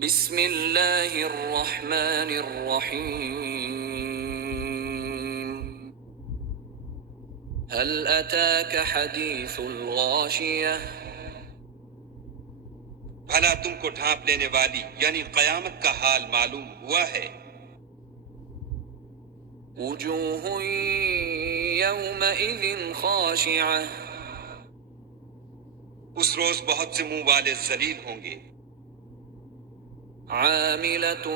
بسم اللہ الرحمن الرحیم هل اتاک حدیث الغاشیہ بھلا تم کو ڈھانپ لینے والی یعنی قیامت کا حال معلوم ہوا ہے؟ وجوہ یومئذ خاشعہ اس روز بہت سے منہ والے ذلیل ہوں گے، عاملۃ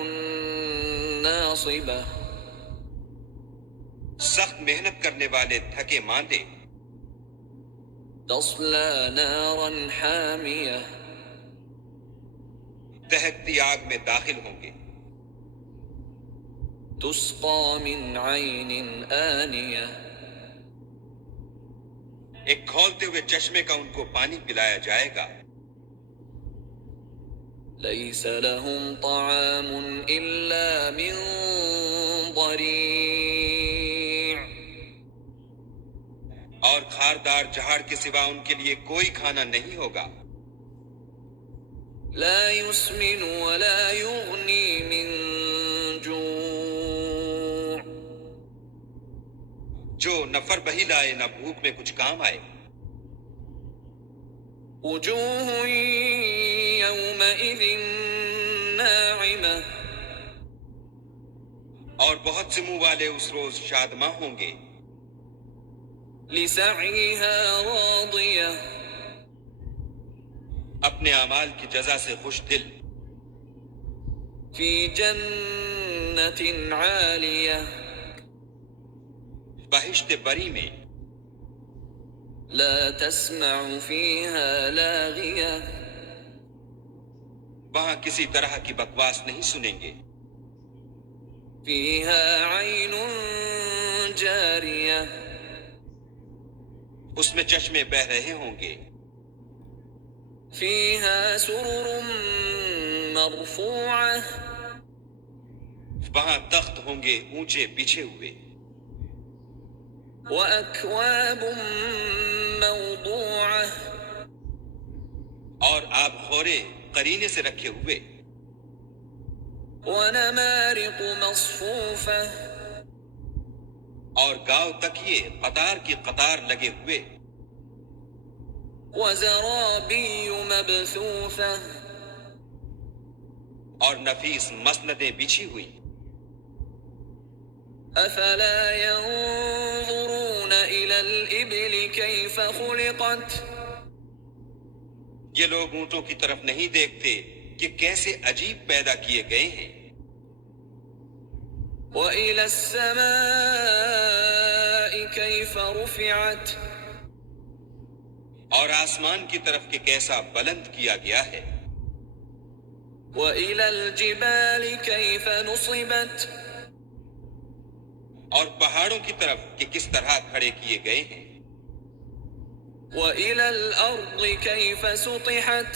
ناصبہ سخت محنت کرنے والے تھکے ماندے، تصلی نارا حامیہ دہکتی آگ میں داخل ہوں گے، تسقى من عین آنیہ ایک کھولتے ہوئے چشمے کا ان کو پانی پلایا جائے گا، لیس لهم طعام الا من ضریع اور کھاردار جہاڑ کے سوا ان کے لیے کوئی کھانا نہیں ہوگا، لا يسمن ولا يغنی من جوع جو نہ فربہی لائے نہ بھوک میں کچھ کام آئے، وجوہ یومئذ ناعمہ اور بہت سے منہ والے اس روز شادماں ہوں گے، لسعیہا راضیہ اپنے اعمال کی جزا سے خوش دل، فی جنت عالیہ بہشت بری میں، لا تسمع فیہا لاغیہ وہاں کسی طرح کی بکواس نہیں سنیں گے، فیہا عین جاریہ اس میں چشمے بہہ رہے ہوں گے، فیہا سرر مرفوعہ وہاں تخت ہوں گے اونچے بچھے ہوئے، وَأَكْوَابٌ مَّوْضُوعَةٌ اور آب خورے قرینے سے رکھے ہوئے، وَنَمَارِقُ مَصْفُوفَةٌ اور گاؤ تکیے قطار کی قطار لگے ہوئے، وَزَرَابِيُّ مَبْثُوثَةٌ اور نفیس مسندیں بچھی ہوئی، أَفَلَا يَنظُرُونَ إِلَى الْإِبِلِ كَيْفَ خُلِقَتْ یہ لوگ اونٹوں کی طرف نہیں دیکھتے کہ کیسے عجیب پیدا کیے گئے ہیں، وَإِلَى السَّمَاءِ كَيْفَ رُفِعَتْ اور آسمان کی طرف کہ کیسا بلند کیا گیا ہے، وَإِلَى الْجِبَالِ كَيْفَ نُصِبَتْ اور پہاڑوں کی طرف کہ کس طرح کھڑے کیے گئے ہیں، وَإِلَى الْأَرْضِ كَيْفَ سُطِحَتْ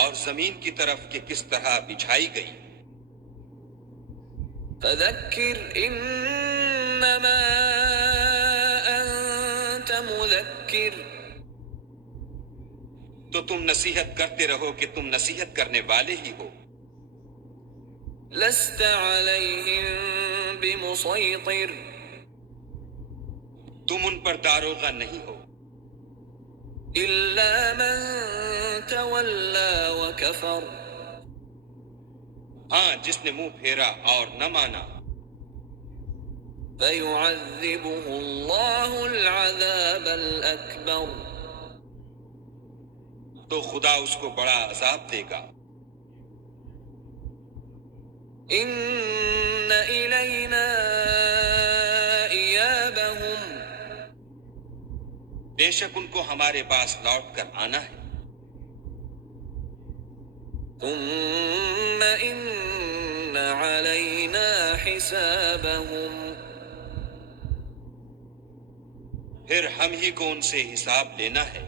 اور زمین کی طرف کہ کس طرح بچھائی گئی، فَذَكِّرْ إِنَّمَا أَنْتَ مُذَكِّرٌ تو تم نصیحت کرتے رہو کہ تم نصیحت کرنے والے ہی ہو، لَسْتَ عَلَيْهِمْ بِمُصَيْطِرٍ تم ان پر داروغہ نہیں ہو، إِلَّا مَنْ تَوَلَّى وَكَفَرَ ہاں جس نے منہ پھیرا اور نہ مانا، فَيُعَذِّبُهُ اللَّهُ الْعَذَابَ الْأَكْبَرَ تو خدا اس کو بڑا عذاب دے گا، إِنَّ إِلَيْنَا إِيَابَهُمْ بے شک ان کو ہمارے پاس لوٹ کر آنا ہے، ثُمَّ إِنَّ عَلَيْنَا حِسَابَهُمْ پھر ہم ہی کو ان سے حساب لینا ہے۔